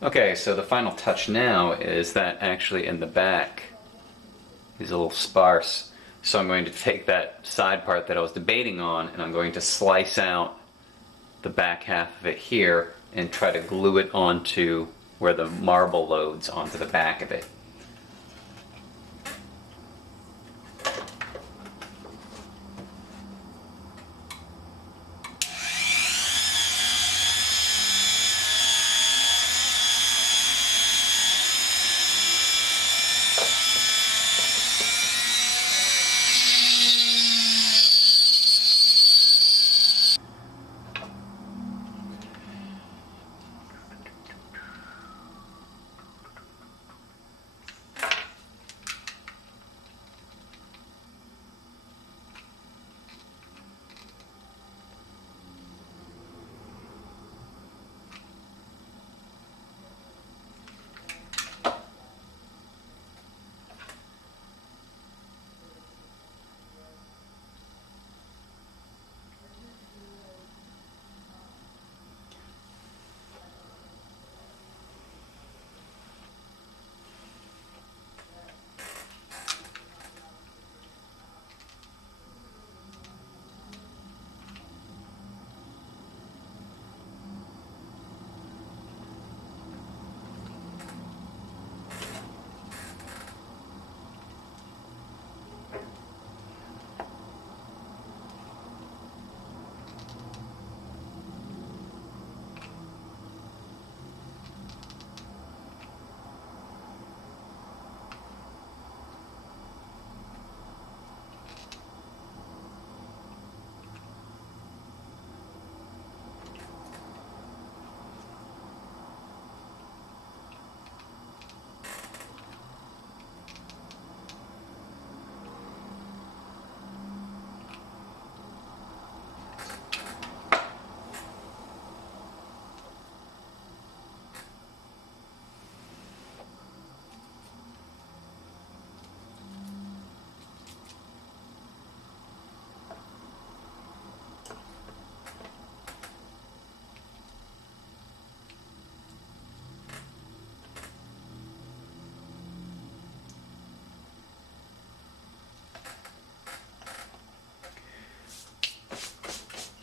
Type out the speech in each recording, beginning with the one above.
Okay, so the final touch now is that actually in the back is a little sparse. So I'm going to take that side part that I was debating on and I'm going to slice out the back half of it here and try to glue it onto where the marble loads onto the back of it.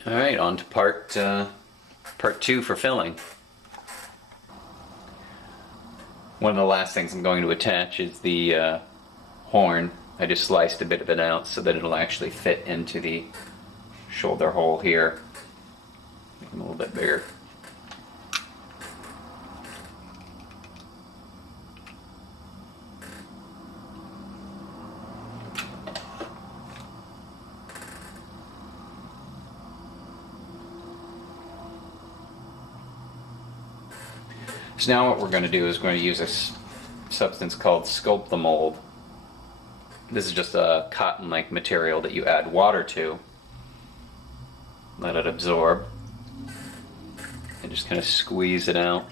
All right, on to part two for filling. One of the last things I'm going to attach is the horn. I just sliced a bit of it out so that it'll actually fit into the shoulder hole here. Make them a little bit bigger. So now what we're going to do is we're going to use a substance called Sculpt the Mold. This is just a cotton-like material that you add water to, let it absorb, and just kind of squeeze it out.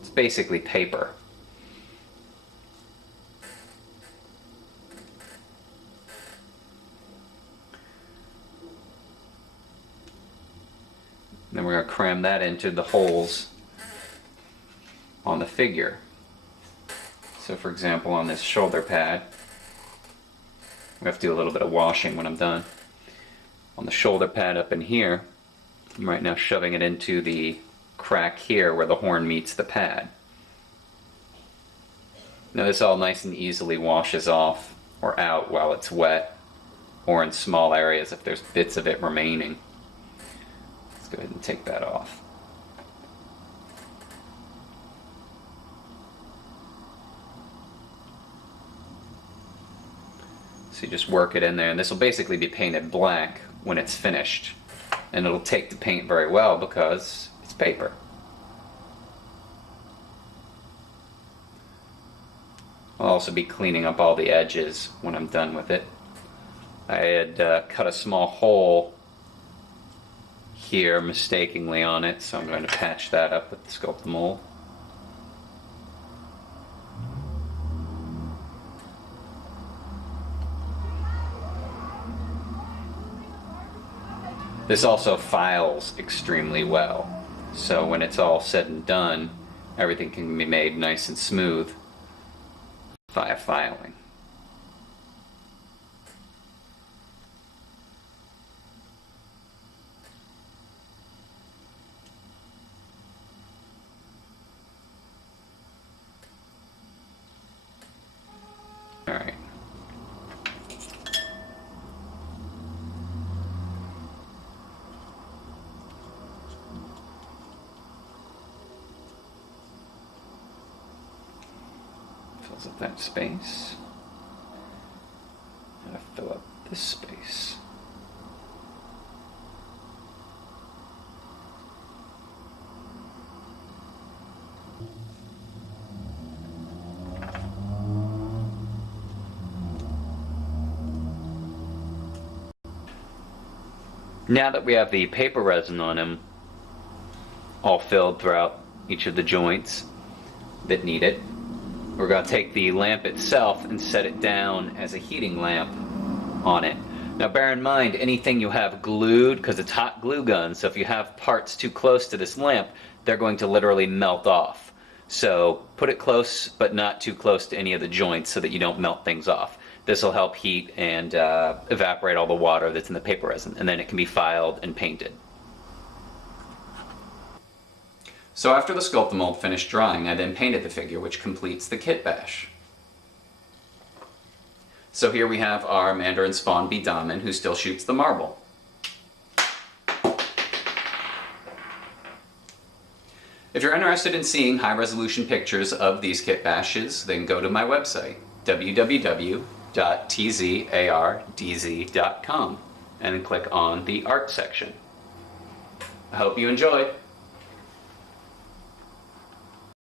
It's basically paper. Then we're going to cram that into the holes on the figure. So for example, on this shoulder pad, we have to do a little bit of washing when I'm done. On the shoulder pad up in here, I'm right now shoving it into the crack here where the horn meets the pad. Now this all nice and easily washes off or out while it's wet, or in small areas if there's bits of it remaining. Let's go ahead and take that off. So you just work it in there, and this will basically be painted black when it's finished. And it'll take the paint very well because it's paper. I'll also be cleaning up all the edges when I'm done with it. I had cut a small hole here mistakenly on it, so I'm going to patch that up with the Sculpt the Mold. This also files extremely well. So when it's all said and done, everything can be made nice and smooth via filing. All right. Fills up that space. Gotta fill up this space. Now that we have the paper resin on him, all filled throughout each of the joints that need it, we're going to take the lamp itself and set it down as a heating lamp on it. Now bear in mind, anything you have glued, because it's hot glue gun, so if you have parts too close to this lamp, they're going to literally melt off. So put it close, but not too close to any of the joints so that you don't melt things off. This will help heat and evaporate all the water that's in the paper resin, and then it can be filed and painted. So after the Sculpt-A-Mold finished drying, I then painted the figure, which completes the Kitbash. So here we have our Mandarin Spawn b-daman, who still shoots the marble. If you're interested in seeing high-resolution pictures of these Kitbashes, then go to my website, www.tzardz.com, and then click on the art section. I hope you enjoyed.